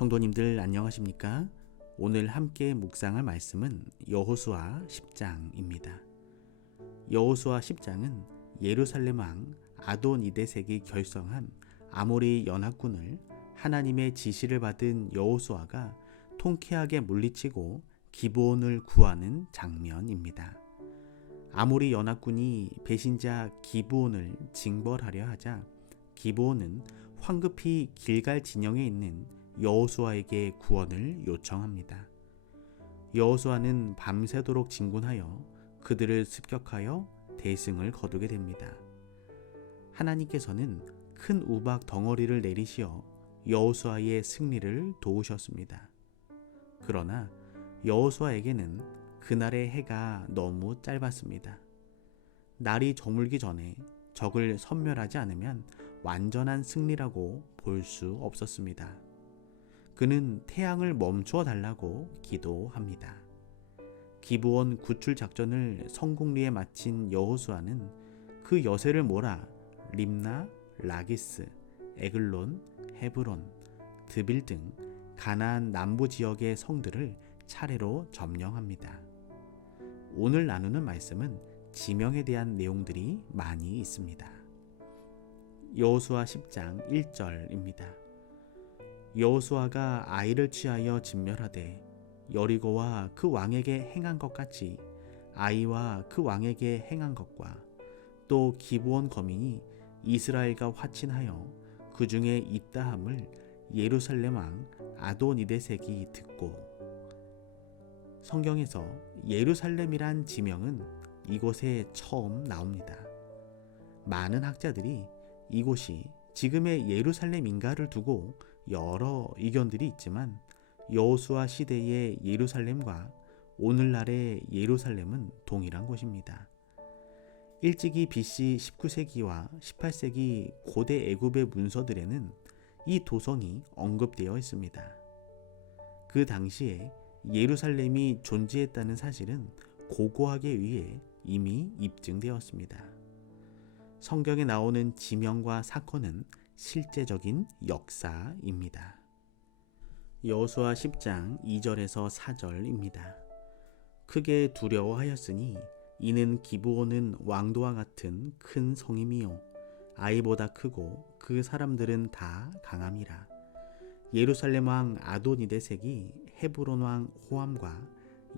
성도님들 안녕하십니까? 오늘 함께 묵상할 말씀은 여호수아 10장입니다. 여호수아 10장은 예루살렘 왕 아도니데색이 결성한 아모리 연합군을 하나님의 지시를 받은 여호수아가 통쾌하게 물리치고 기브온을 구하는 장면입니다. 아모리 연합군이 배신자 기브온을 징벌하려 하자 기브온은 황급히 길갈 진영에 있는 여호수아에게 구원을 요청합니다. 여호수아는 밤새도록 진군하여 그들을 습격하여 대승을 거두게 됩니다. 하나님께서는 큰 우박 덩어리를 내리시어 여호수아의 승리를 도우셨습니다. 그러나 여호수아에게는 그날의 해가 너무 짧았습니다. 날이 저물기 전에 적을 섬멸하지 않으면 완전한 승리라고 볼 수 없었습니다. 그는 태양을 멈추어 달라고 기도합니다. 기브온 구출 작전을 성공리에 마친 여호수아는 그 여세를 몰아 림나, 라기스, 에글론, 헤브론, 드빌 등 가나안 남부 지역의 성들을 차례로 점령합니다. 오늘 나누는 말씀은 지명에 대한 내용들이 많이 있습니다. 여호수아 10장 1절입니다. 여호수아가 아이를 취하여 진멸하되 여리고와 그 왕에게 행한 것 같이 아이와 그 왕에게 행한 것과 또 기브온 거민이 이스라엘과 화친하여 그 중에 있다함을 예루살렘 왕 아도니데색이 듣고. 성경에서 예루살렘이란 지명은 이곳에 처음 나옵니다. 많은 학자들이 이곳이 지금의 예루살렘인가를 두고 여러 의견들이 있지만 여호수아 시대의 예루살렘과 오늘날의 예루살렘은 동일한 곳입니다. 일찍이 BC 19세기와 18세기 고대 애굽의 문서들에는 이 도성이 언급되어 있습니다. 그 당시에 예루살렘이 존재했다는 사실은 고고하게 의해 이미 입증되었습니다. 성경에 나오는 지명과 사건은 실제적인 역사입니다. 여호수아 10장 2절에서 4절입니다. 크게 두려워하였으니 이는 기브온은 왕도와 같은 큰 성임이요 아이보다 크고 그 사람들은 다 강함이라. 예루살렘 왕 아도니데색이 헤브론 왕 호암과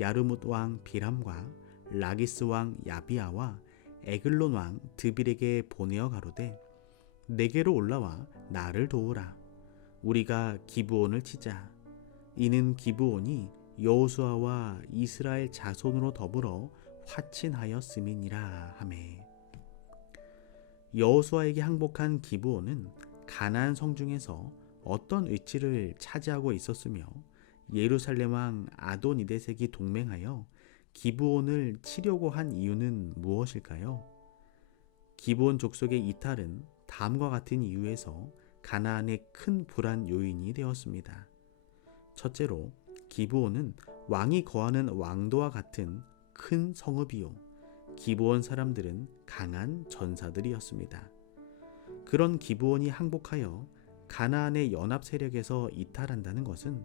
야르뭇 왕 비람과 라기스 왕 야비아와 에글론 왕 드빌에게 보내어 가로되 내게로 올라와 나를 도우라. 우리가 기브온을 치자. 이는 기브온이 여호수아와 이스라엘 자손으로 더불어 화친하였음이니라 하매. 여호수아에게 항복한 기브온은 가나안 성 중에서 어떤 위치를 차지하고 있었으며 예루살렘 왕 아도니데색이 동맹하여 기브온을 치려고 한 이유는 무엇일까요? 기브온 족속의 이탈은 다음과 같은 이유에서 가나안의 큰 불안 요인이 되었습니다. 첫째로 기브온은 왕이 거하는 왕도와 같은 큰 성읍이요 기브온 사람들은 강한 전사들이었습니다. 그런 기브온이 항복하여 가나안의 연합 세력에서 이탈한다는 것은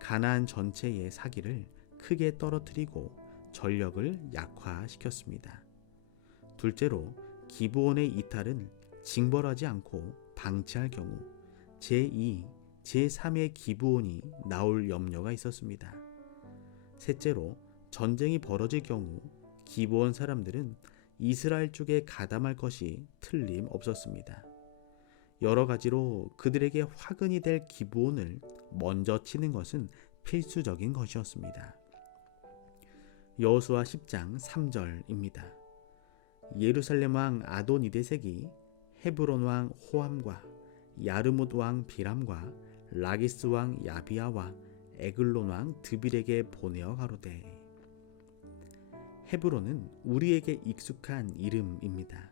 가나안 전체의 사기를 크게 떨어뜨리고 전력을 약화시켰습니다. 둘째로 기브온의 이탈은 징벌하지 않고 방치할 경우 제2, 제3의 기브온이 나올 염려가 있었습니다. 셋째로 전쟁이 벌어질 경우 기브온 사람들은 이스라엘 쪽에 가담할 것이 틀림없었습니다. 여러 가지로 그들에게 화근이 될 기브온을 먼저 치는 것은 필수적인 것이었습니다. 여호수아 10장 3절입니다. 예루살렘 왕 아도니데색이 헤브론 왕 호암과 야르뭇 왕 비람과 라기스 왕 야비아와 에글론 왕 드빌에게 보내어 가로되. 헤브론은 우리에게 익숙한 이름입니다.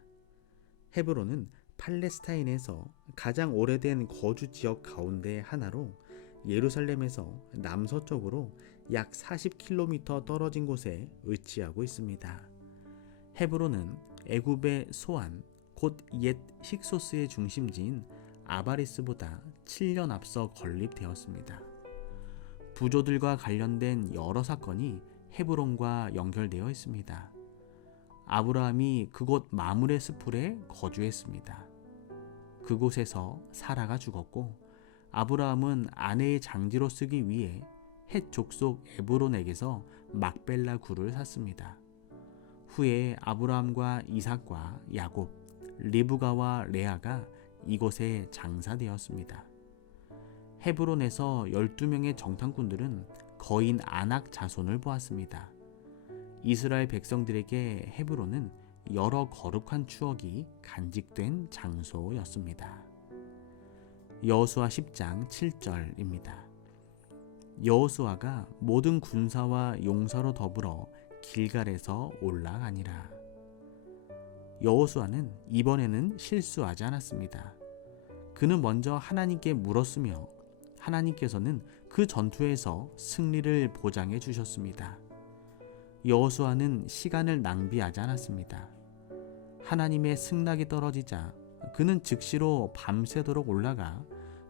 헤브론은 팔레스타인에서 가장 오래된 거주 지역 가운데 하나로 예루살렘에서 남서쪽으로 약 40km 떨어진 곳에 위치하고 있습니다. 헤브론은 애굽의 소안, 곧 옛 힉소스의 중심지인 아바리스보다 7년 앞서 건립되었습니다. 부조들과 관련된 여러 사건이 헤브론과 연결되어 있습니다. 아브라함이 그곳 마므레 스풀에 거주했습니다. 그곳에서 사라가 죽었고 아브라함은 아내의 장지로 쓰기 위해 헷 족속 에브론에게서 막벨라 굴을 샀습니다. 후에 아브라함과 이삭과 야곱, 리브가와 레아가 이곳에 장사되었습니다. 헤브론에서 12명의 정탐꾼들은 거인 아낙 자손을 보았습니다. 이스라엘 백성들에게 헤브론은 여러 거룩한 추억이 간직된 장소였습니다. 여호수아 10장 7절입니다. 여호수아가 모든 군사와 용사로 더불어 길갈에서 올라가니라. 여호수아는 이번에는 실수하지 않았습니다. 그는 먼저 하나님께 물었으며 하나님께서는 그 전투에서 승리를 보장해 주셨습니다. 여호수아는 시간을 낭비하지 않았습니다. 하나님의 승낙이 떨어지자 그는 즉시로 밤새도록 올라가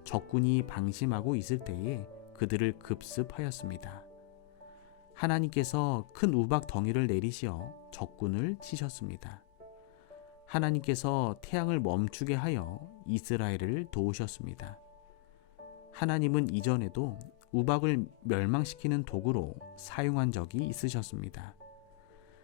적군이 방심하고 있을 때에 그들을 급습하였습니다. 하나님께서 큰 우박 덩이를 내리시어 적군을 치셨습니다. 하나님께서 태양을 멈추게 하여 이스라엘을 도우셨습니다. 하나님은 이전에도 우박을 멸망시키는 도구로 사용한 적이 있으셨습니다.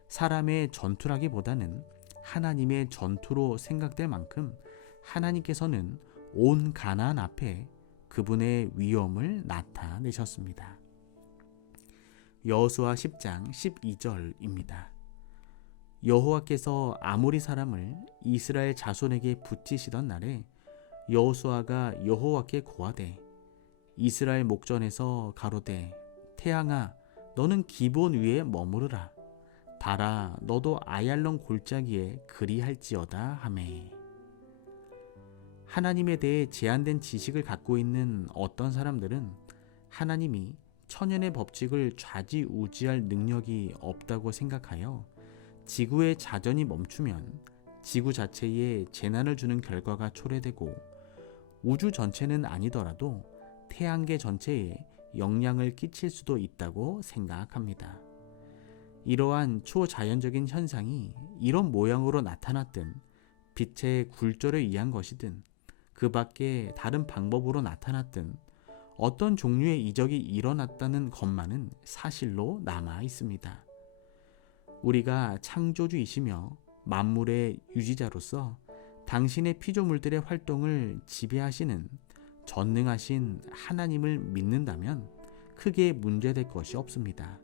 사람의 전투라기보다는 하나님의 전투로 생각될 만큼 하나님께서는 온 가나안 앞에 그분의 위엄을 나타내셨습니다. 여호수아 10장 12절입니다. 여호와께서 아모리 사람을 이스라엘 자손에게 붙이시던 날에 여호수아가 여호와께 고하되 이스라엘 목전에서 가로되 태양아 너는 기본 위에 머무르라 달아 너도 아얄론 골짜기에 그리할지어다 하매. 하나님에 대해 제한된 지식을 갖고 있는 어떤 사람들은 하나님이 천연의 법칙을 좌지우지할 능력이 없다고 생각하여 지구의 자전이 멈추면 지구 자체에 재난을 주는 결과가 초래되고 우주 전체는 아니더라도 태양계 전체에 영향을 끼칠 수도 있다고 생각합니다. 이러한 초자연적인 현상이 이런 모양으로 나타났든 빛의 굴절에 의한 것이든 그 밖에 다른 방법으로 나타났든 어떤 종류의 이적이 일어났다는 것만은 사실로 남아 있습니다. 우리가 창조주이시며 만물의 유지자로서 당신의 피조물들의 활동을 지배하시는 전능하신 하나님을 믿는다면 크게 문제될 것이 없습니다.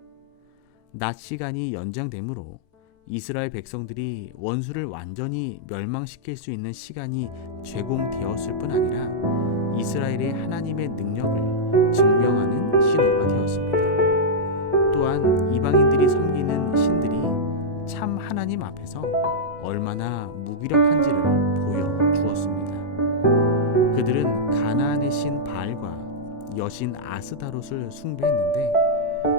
낮 시간이 연장되므로 이스라엘 백성들이 원수를 완전히 멸망시킬 수 있는 시간이 제공되었을 뿐 아니라 이스라엘의 하나님의 능력을 증명하는 신호가 되었습니다. 또한 이방인들이 섬기는 신들이 참 하나님 앞에서 얼마나 무기력한지를 보여주었습니다. 그들은 가나안의 신 바알과 여신 아스다롯을 숭배했는데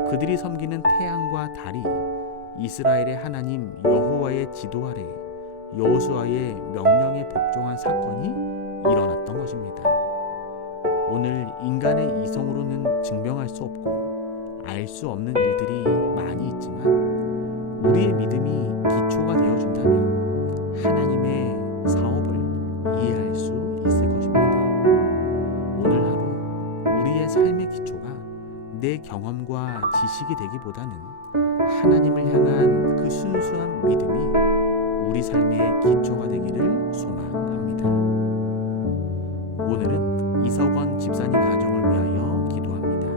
그들이 섬기는 태양과 달이 이스라엘의 하나님 여호와의 지도 아래 여호수아의 명령에 복종한 사건이 일어났던 것입니다. 오늘 인간의 이성으로는 증명할 수 없고 알 수 없는 일들이 많이 있지만 우리의 믿음이 기초가 되어준다면 하나님의 사업을 이해할 수 있을 것입니다. 오늘 하루 우리의 삶의 기초가 내 경험과 지식이 되기보다는 하나님을 향한 그 순수한 믿음이 우리 삶의 기초가 되기를 소망합니다. 오늘은 이석원 집사님 가정을 위하여 기도합니다.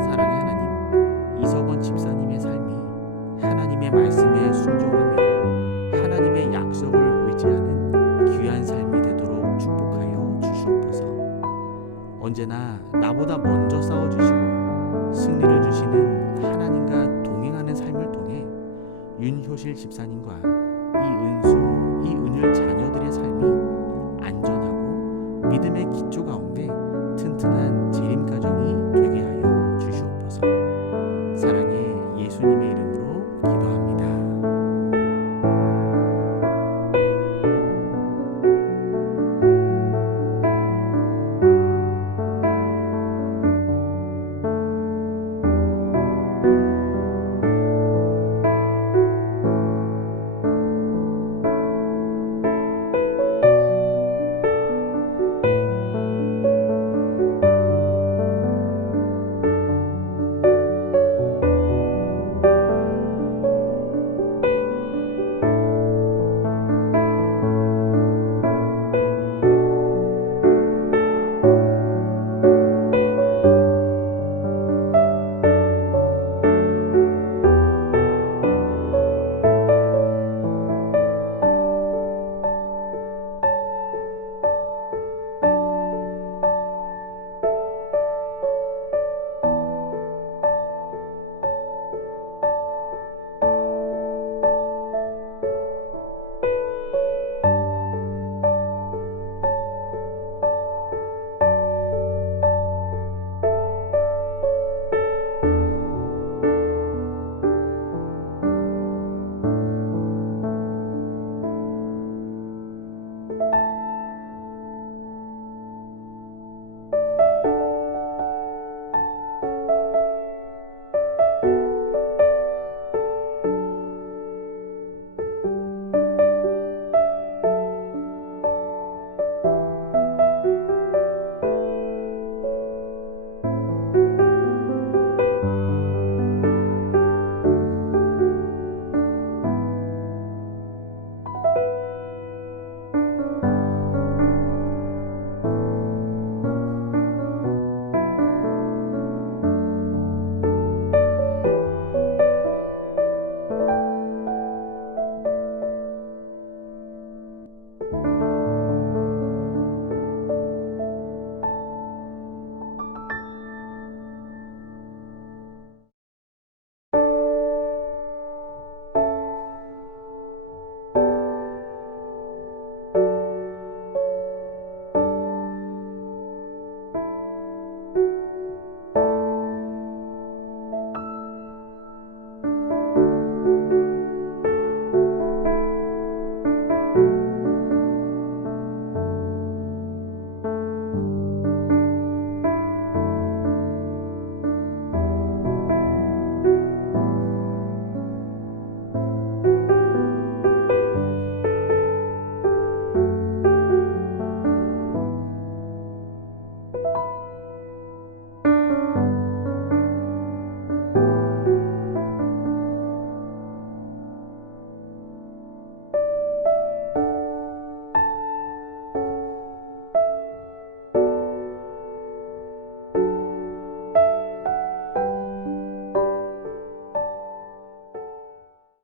사랑의 하나님, 이석원 집사님의 삶이 하나님의 말씀에 순종하며 하나님의 약속을 의지하는 귀한 삶이 되도록 축복하여 주시옵소서. 언제나 나보다 먼저 싸워주시고 승리를 주시는 하나님과 동행하는 삶을 통해 윤효실 집사님과 이은수, 이은율 자녀들의 삶이 안전하고 믿음의 기초 가운데 튼튼한 재림 가정이 되게 하여